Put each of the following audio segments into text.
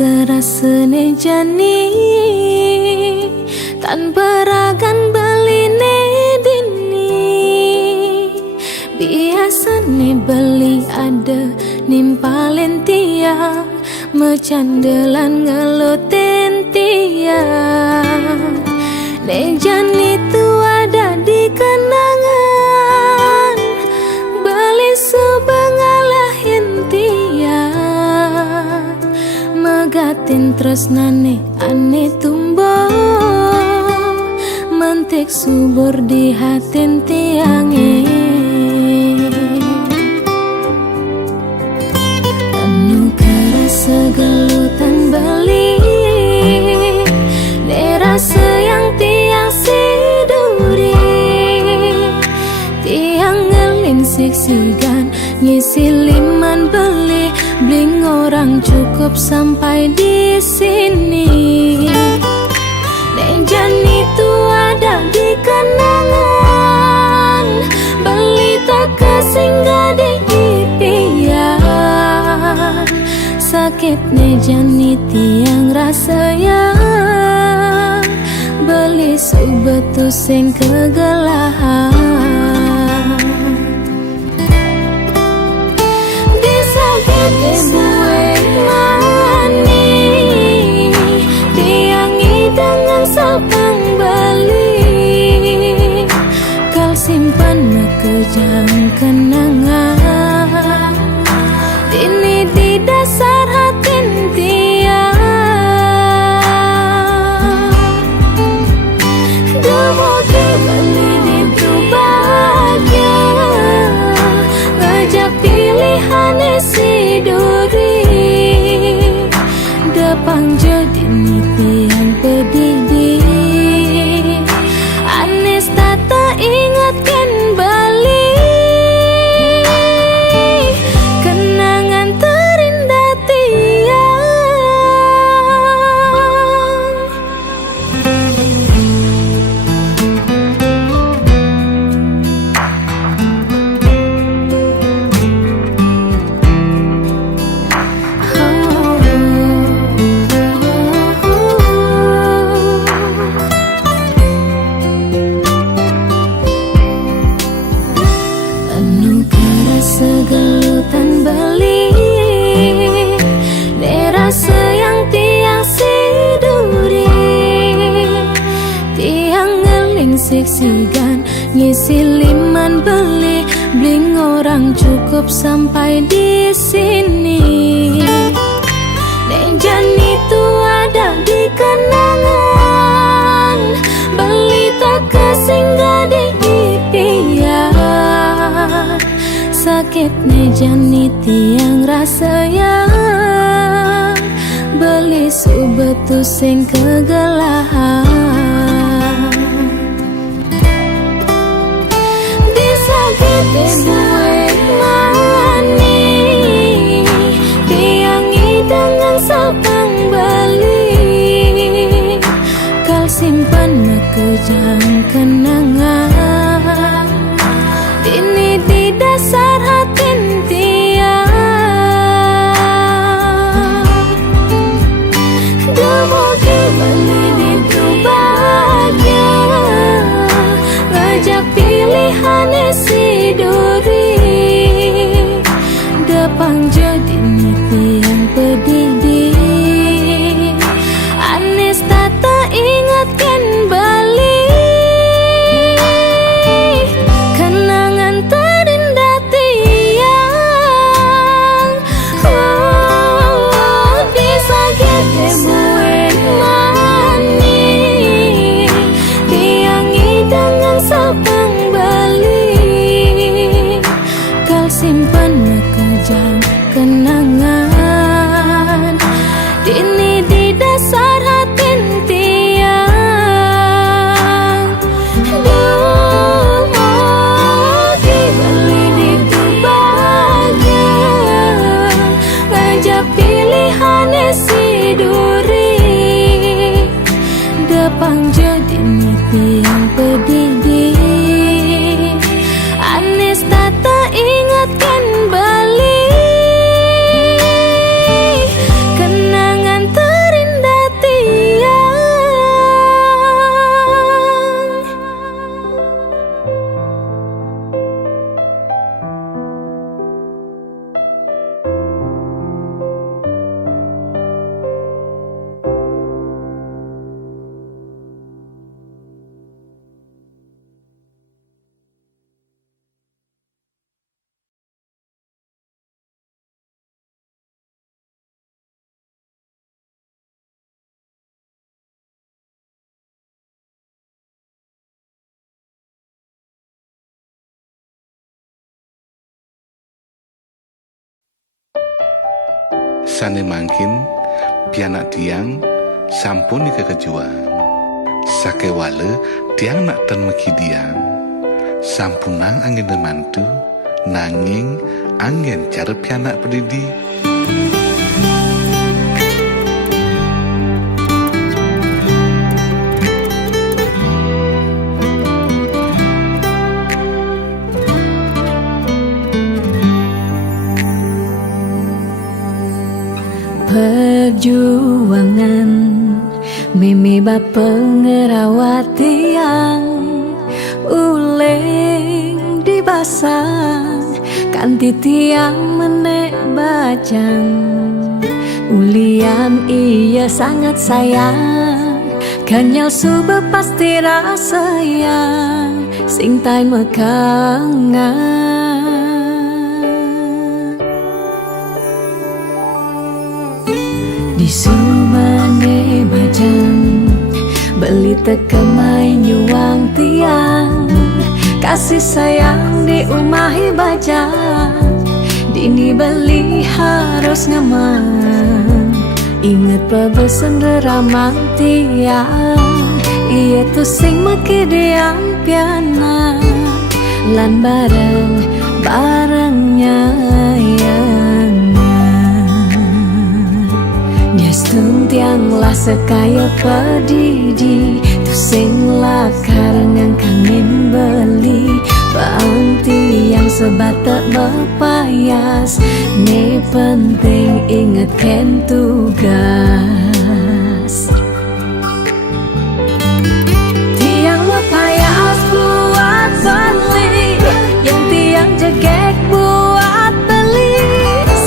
kerasane jani tanpa ragan beline dini. Biasane beli ada nimpalen tiang, mecandelan ngeloten tiang. Nejan itu ada di kenangan, beli subengalahin tiang. Megatin tresnane ane tumbuh, mentik subur di hatin tiange. Anu kerasa gelutan beli, nerasa yang tiang siduri. Tiang ngelin siksigan, ngisi liman beli, bling orang cukup sampai di sini. Nejan itu ada di kenangan, beli tak kesinggah di impian. Sakit nejan itu yang rasanya, beli subetu sing kegelahan. Disakit buwe mani, tiangi dengan sapang bali. Kal simpan mekejang kenangan, ini di dasar hatin tiang. Demoke beli itu bahagia, ngajak pilihan isi duri. Depang jadi niti yang pedidi, Anis tata ingatkan balik. Kenangan terindah tiang. Anu kerasa gelutan beli, nerasa yang tiang siduri. Tiang ngeling siksigan, ngisi liman beli, bling orang cukup sampai di sini. Nejan itu ada di kenangan, beli tak kesinggah di impian. Sakit nejan itu yang rasanya, beli subetu sing kegelahan. Disakit buwe mani, tiangi dengan sapang bali. Kal simpan mekejang kenangan, ini di dasar hatin tiang. Demoke beli itu bahagia, ngajak pilihan isi duri. Depang jadi niti yang pedidi, Anis tata ingatkan balik. Kenangan terindah tiang. Disakit buwe mani, tiangi dengan sapang bali. Sane mangkin pianak tiang sampun ika kejuang. Sake wale tiang nak ten meki diang. Sampunang angin mantu nanging angin cara pianak pedidi. Perjuangan mimi bapa ngerawat tiang uling dibasang kanti tiang menek bajang ulian iya sangat sayang kanyal suba pasti rasa yang sing tai mekangan. Di sumane bajang beli tekemai nyuang tiang kasih sayang di umahi bajang dini beli harus ngeman inget pebesen ramang tiang iya tu sing meki diang piana lan bareng-barengnya tiang lah sekaya pedidi tu sing lah karengan kangen beli bangti yang sebatak berpayas ne penting inget ken tugas tiang berpayas buat beli yang tiang jegek buat beli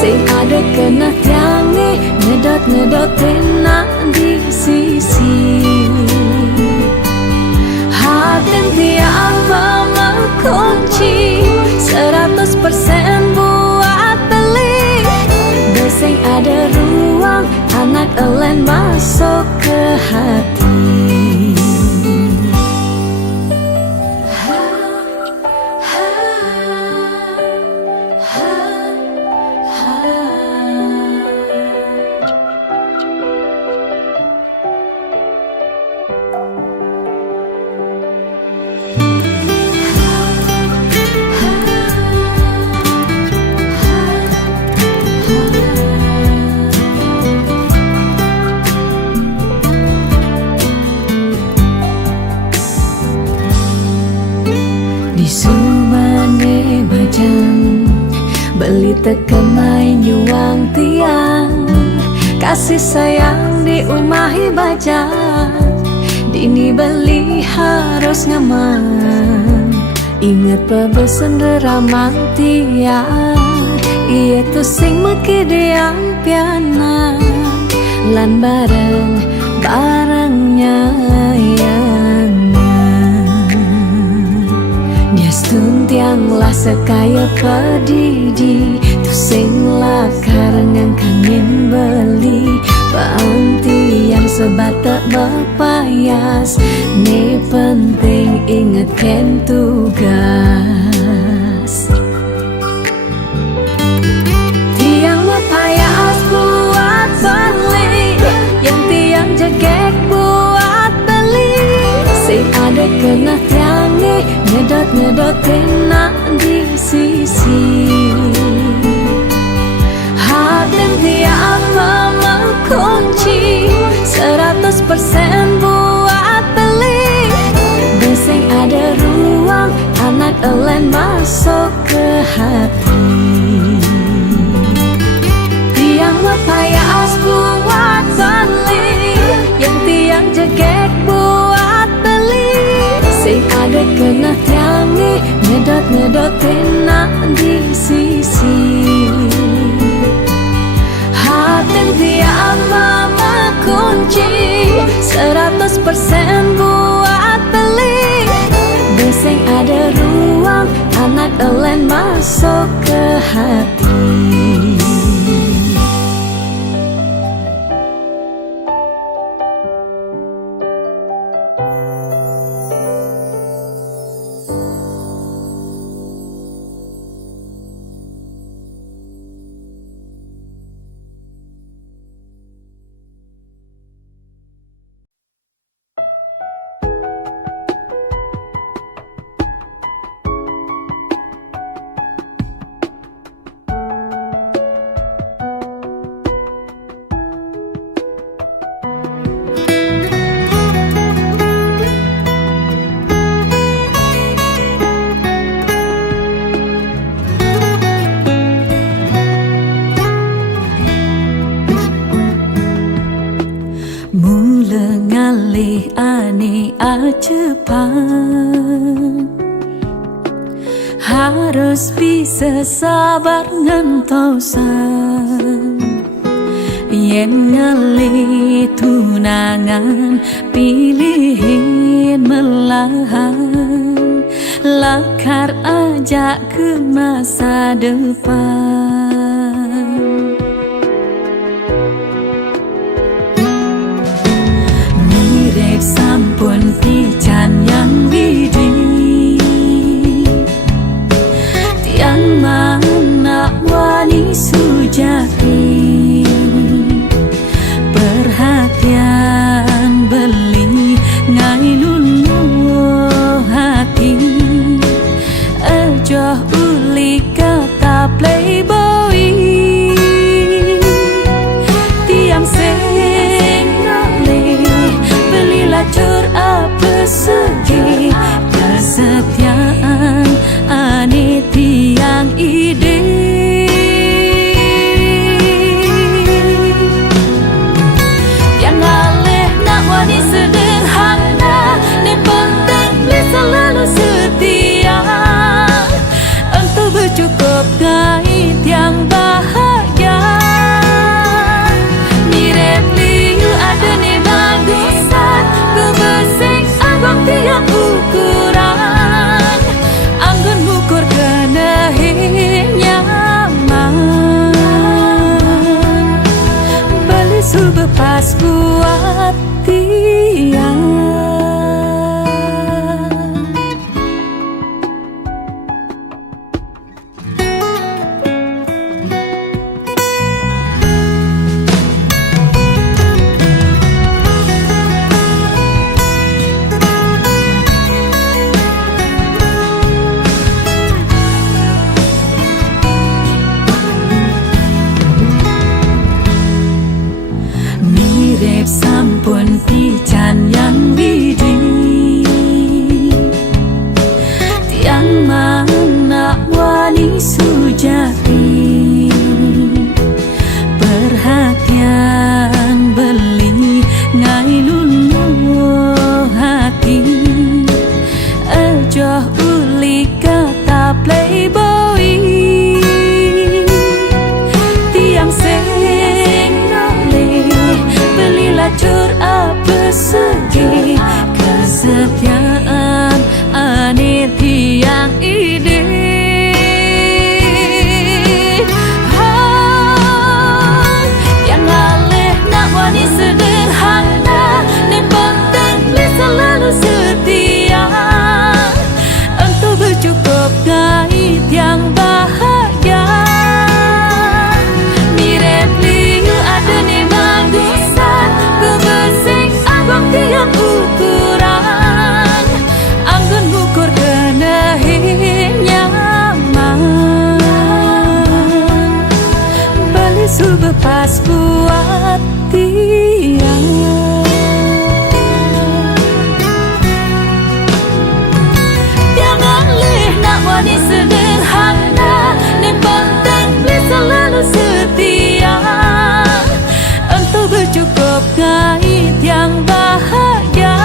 sing ada kena tiang ngedotin nak di sisi hati tiang mengunci 100% buat beli beseng ada ruang anak elen masuk ke hati. Di sumane bajang beli tekemai nyuang tiang kasih sayang di umahi bajang dini beli harus ngeman inget pebesen ramang tiang iya tu sing meki diang piana lan bareng-barengnya tiang lah sekaya pedidi tu sing lah karengan kangen beli bangti yang sebatak berpayas ne penting inget ken tugas tiang berpayas buat beli yang tiang jegek buat beli sing ada kena tiang ngedotin nak di sisi hati tiang mengunci 100% buat beli beseng ada ruang anak elen masuk ke hati tiang berpayas buat beli yang tiang jegek buat beli sing ada kena tiangi ngedotin nak di sisi hati tiang mengunci 100% buat beli beseng ada ruang anak elen masuk ke hati. cepat. Harus bisa sabar ngentosan, yen ngali tunangan pilihin melahan, lakar ajak ke masa depan. Mirip sampun pican yang widi, tiang mana wani sujati, perhatian beli ngai luluh hati, ajoh uli kata playboy, tiang sing noleh beli lacur apa segi, kesetiaan ane tiang ide. Yang ngaleh nak wani sederhana, ni penting beli selalu setia, untuk bercukup gait yang bahagia. Mirip liu ada ni bagusan, ku bersing abang tiang ukuran, anggun ukur kena nyaman, beli sube pas buat tiang. Mirip sampun pican yang widi, tiang mana wani sujati, perhatian beli ngai luluh hati, ajoh uli kata playboy, tiang sing noleh beli lacur apa segi, kesetiaan ane tiang ide. Yang ngaleh nak wani sederhana, ni penting beli selalu setia, untuk bercukup gait yang bahagia. Mirip liu ada ni bagusan, ku bersing abang tiang ukuran, anggun ukur kena nyaman, beli sube pas buat tiang. Jangan leh nak wani sederhana, ni penting beli selalu setia, untuk bercukup gait yang bahagia.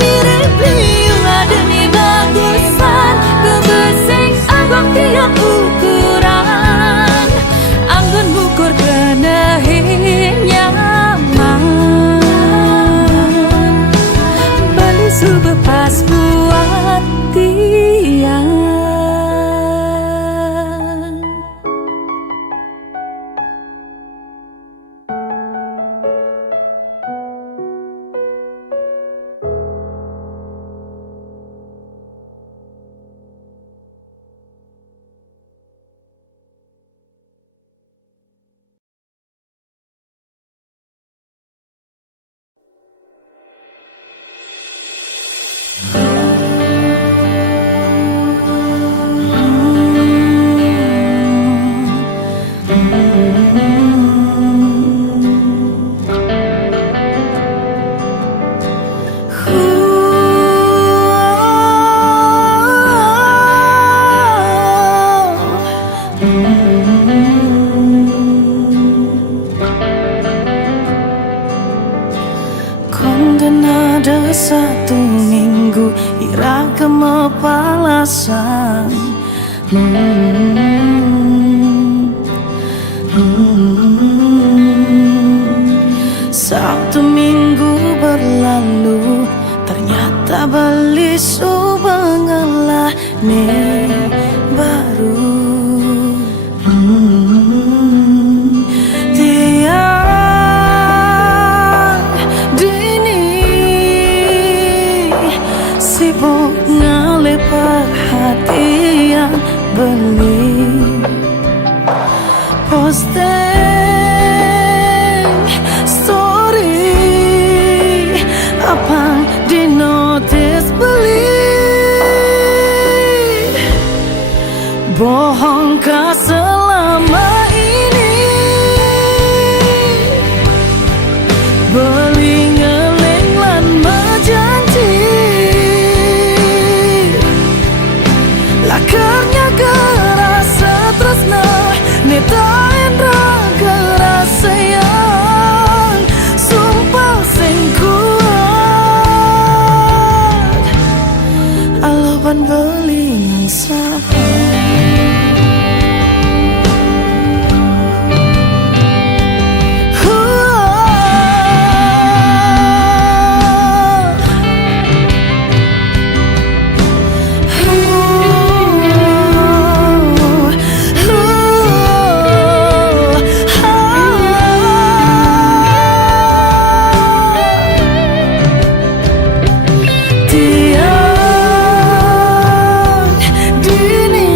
Mirip liu ada ni bagusan, ku bersing abang tiang ukuran, anggun ukur kena nyaman, beli sube pas buat tiang. alasan. Satu minggu berlalu, ternyata beli subangalah nih baru. Tiang dini sibuk ngalih perhatian beli posting story apa di notice beli. Bohongkah selama ini beli ngeling lan majanji lakarnya gerasa tresna nitain raga sayang sumpah sing kuat aloban beli ngang sabar. Tiang dini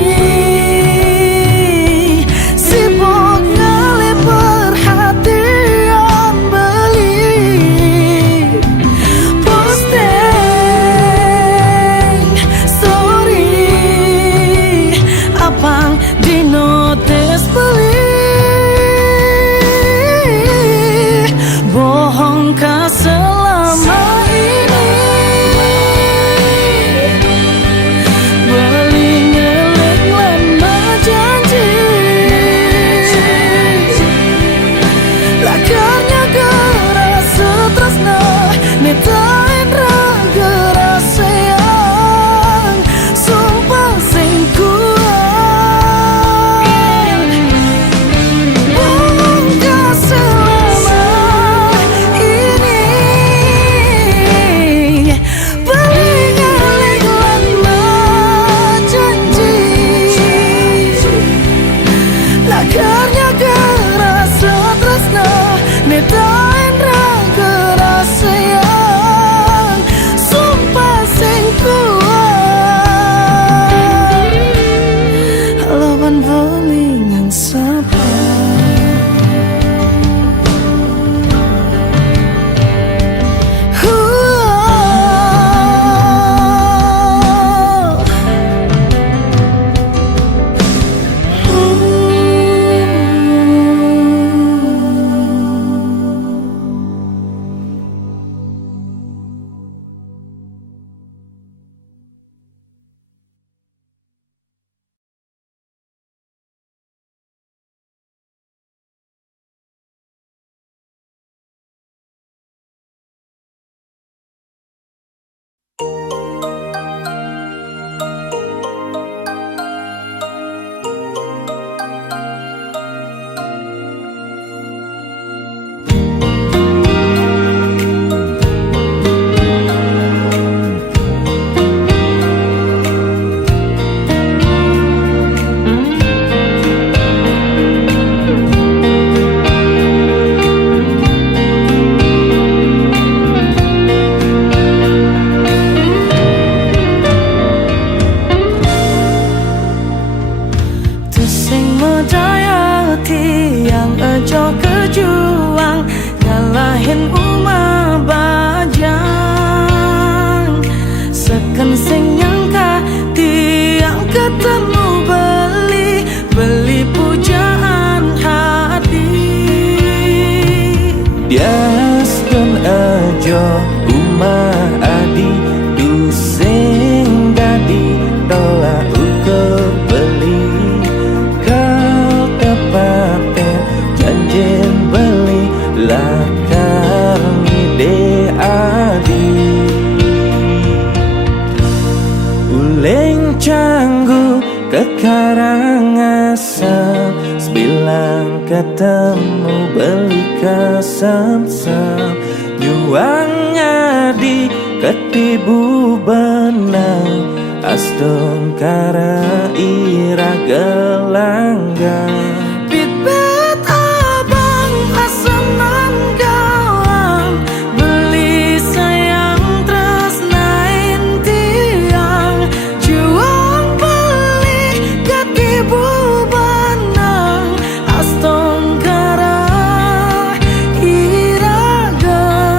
ke Karangasem. Sebilang ketemu beli ke Sem-sem. Nyuang ngadi ketibu benang. Astung kara ira gelanggang. Bibit abang asaman gawang. Beli sayang terus nain tiang. Juang beli ketibu benang. Astung kara ira gelanggang.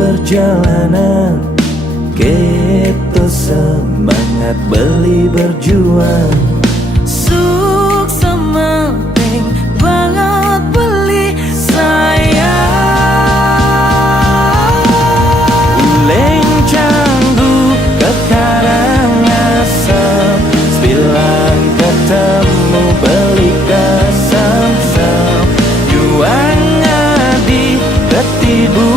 Perjalanan kita semangat beli berjuang. Suk sementing banget beli sayang. Uleng canggu ke Karangasem. Sebilang ketemu beli ke Sem-sem. Juang ngadi ketibu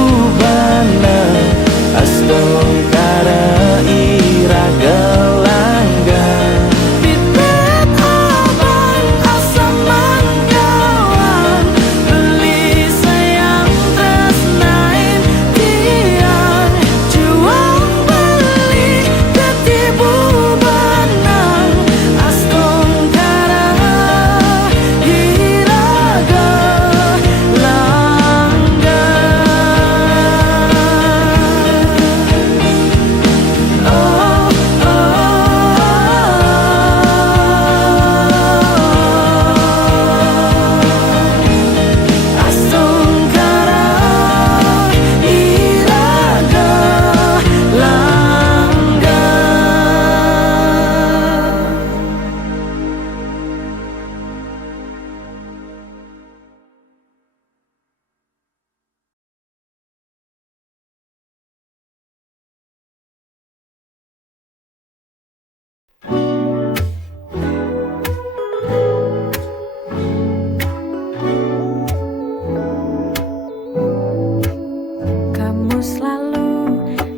astung kara ira gelanggang. Bibit abang asaman gawang. Beli sayang terus nain tiang. Juang beli ketibu benang. Astung kara ira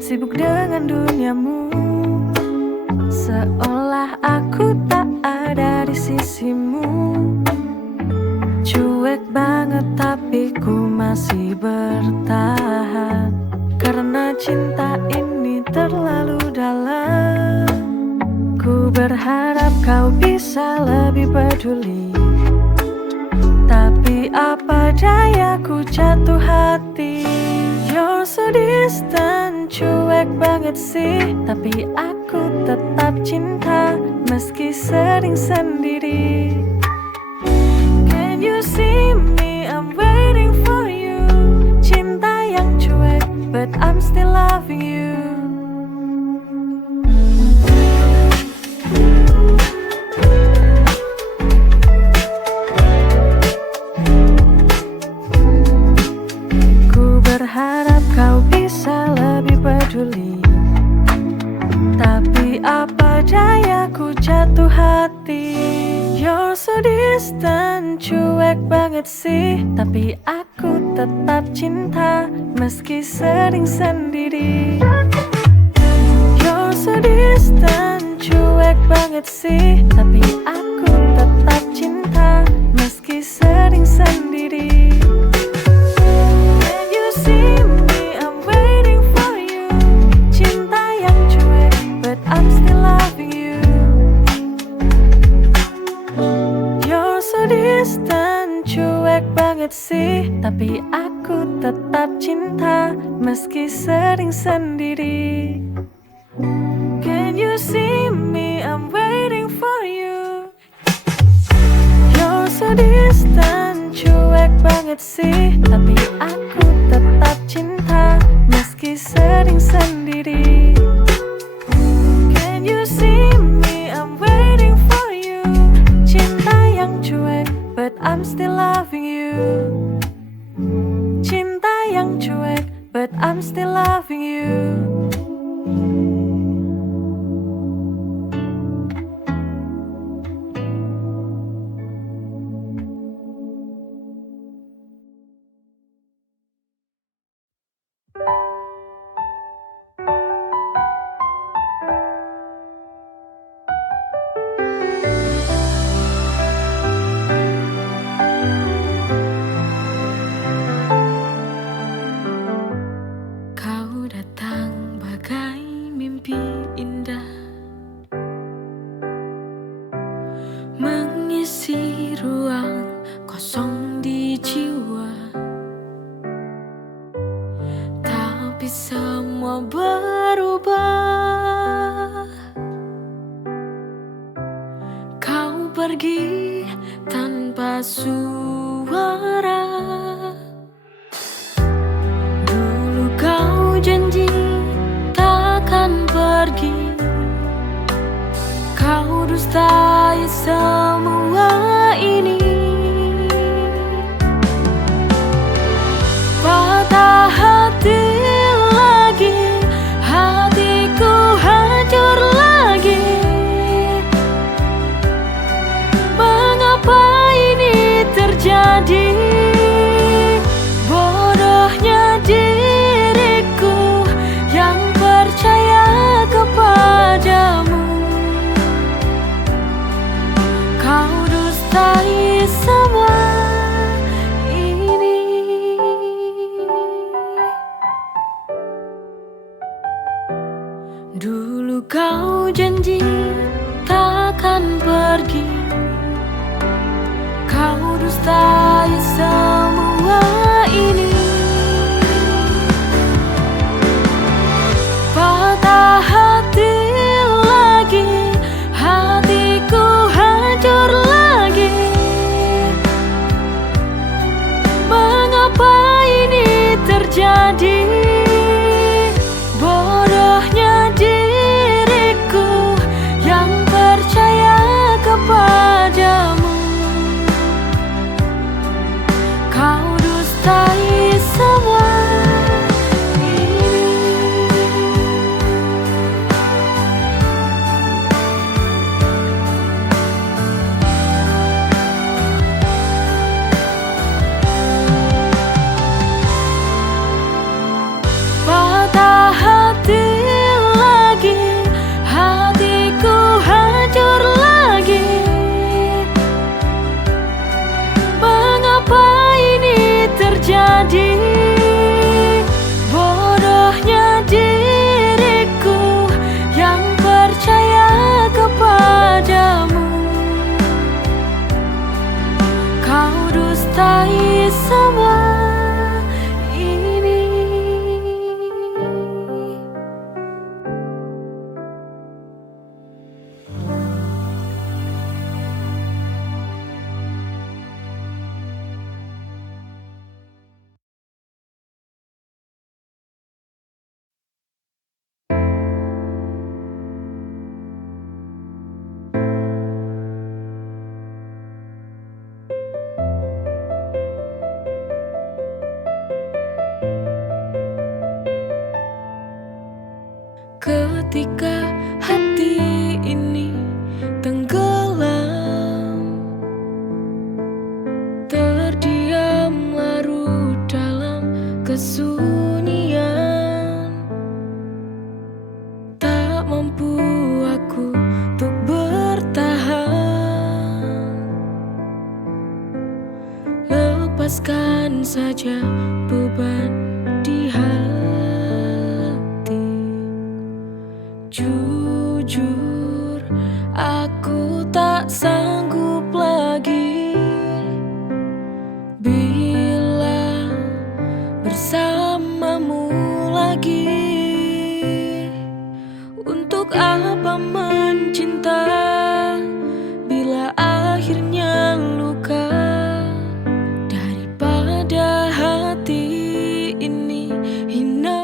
sibuk dengan duniamu, seolah aku tak ada di sisimu. Cuek banget tapi ku masih bertahan, karena cinta ini terlalu dalam. Ku berharap kau bisa lebih peduli, tapi apa daya ku jatuh hati. You're so distant, cuek banget sih, tapi aku tetap cinta meski sering sendiri. Can you see me? I'm waiting for you. Cinta yang cuek, but I'm still loving you. Berharap kau bisa lebih peduli, tapi apa daya ku jatuh hati. You're so distant, cuek banget sih, tapi aku tetap cinta meski sering sendiri. You're so distant, cuek banget sih, tapi aku tetap cinta meski sering sendiri. I'm still loving you. You're so distant, cuek banget sih, tapi aku tetap cinta meski sering sendiri. Can you see me? I'm waiting for you. You're so distant, cuek banget sih, tapi aku tetap cinta meski meski sering sendiri. Can you see me? I'm waiting for you. Cinta yang cuek, but I'm still loving you. Cinta yang cuek, but I'm still loving you. Kau datang bagai mimpi indah, mengisi ruang kosong di jiwa. Tapi semua berubah. Kau pergi tanpa suara. Dulu kau janji takkan pergi. Kau dustai semua ini. Patah hati lagi, hatiku hancur lagi. Mengapa ini terjadi? Bodohnya diriku yang percaya kepadamu. Kau dustai semua ini. Dulu kau janji takkan pergi. Kau dustai semua ini. Patah hati lagi, hatiku hancur lagi. Mengapa ini terjadi? Bodohnya diriku yang percaya kepadamu. Kau dustai semua ini. Patah hati lagi, hatiku hancur lagi. Mengapa ini terjadi? Bodohnya diriku yang percaya kepadamu. Kau dustai semua ini. Ketika hati ini tenggelam, terdiam larut dalam kesunyian. Tak mampu aku untuk bertahan. Lepaskan saja beban di hati. Jujur, aku tak sanggup lagi bila bersamamu lagi. Untuk apa mencinta bila akhirnya luka? Daripada hati ini hina.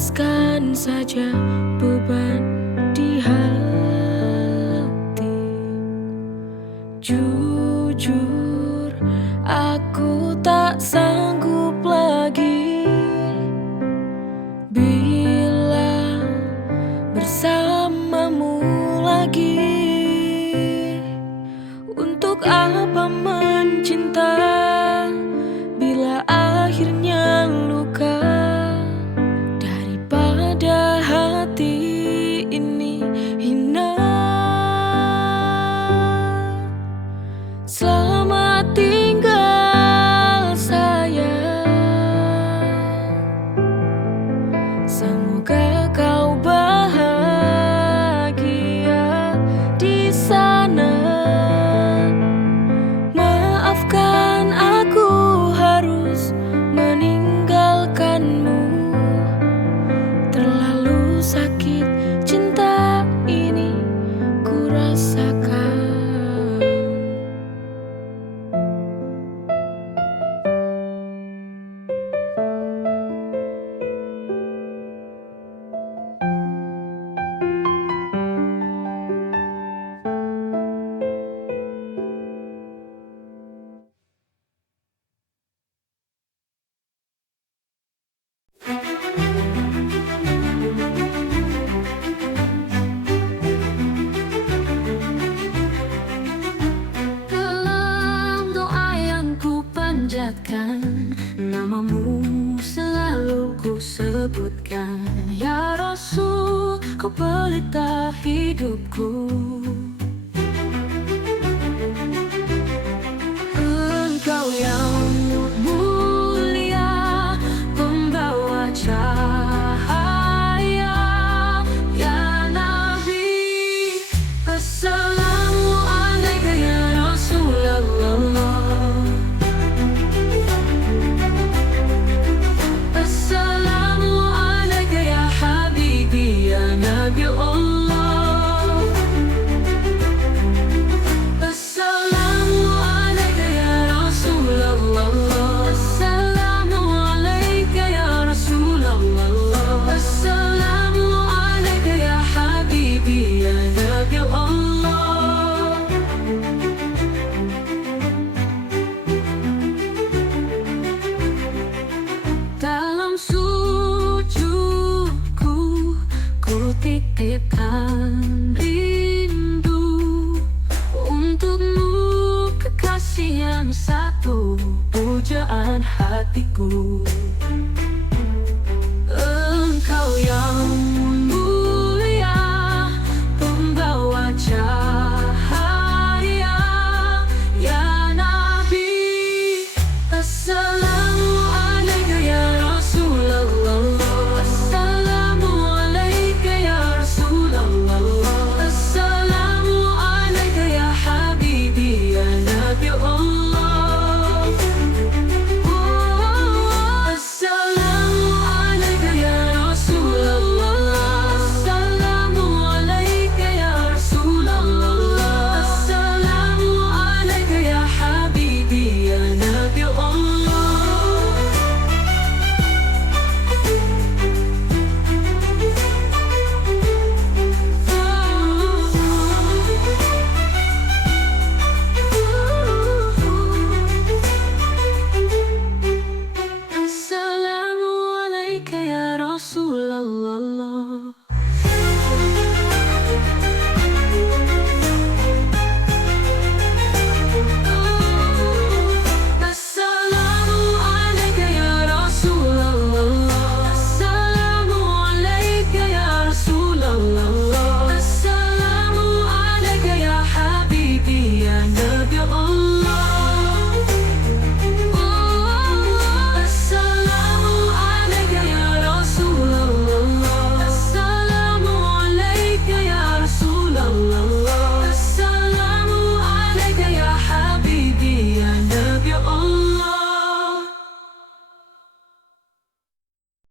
lepaskan saja beban di hati. Jujur, aku tak sanggup lagi bila bersamamu lagi. Untuk apa mencinta bila akhirnya luka? Daripada hati ini hina. Selamat tinggal sayang, semoga kau bahagia di sana. Maafkan aku harus meninggalkanmu. Terlalu sakit cinta ini ku rasakan. Dalam doa yang ku panjatkan, namamu selalu ku sebutkan. Ya Rasul, kau pelita hidupku. Engkau yang mulia, pembawa cahaya. Ya Nabi, Assalamualaikum ya Rasulullah. Assalamualaikum ya Habibi ya Nabi Allah. Assalamualaikum ya Rasulullah. Assalamualaikum ya Rasulullah. Assalamualaikum ya Habibi ya Nabi Allah. Dalam sujudku, ku titipkan rindu untukmu, kekasih yang satu, pujaan hatiku. Engkau yang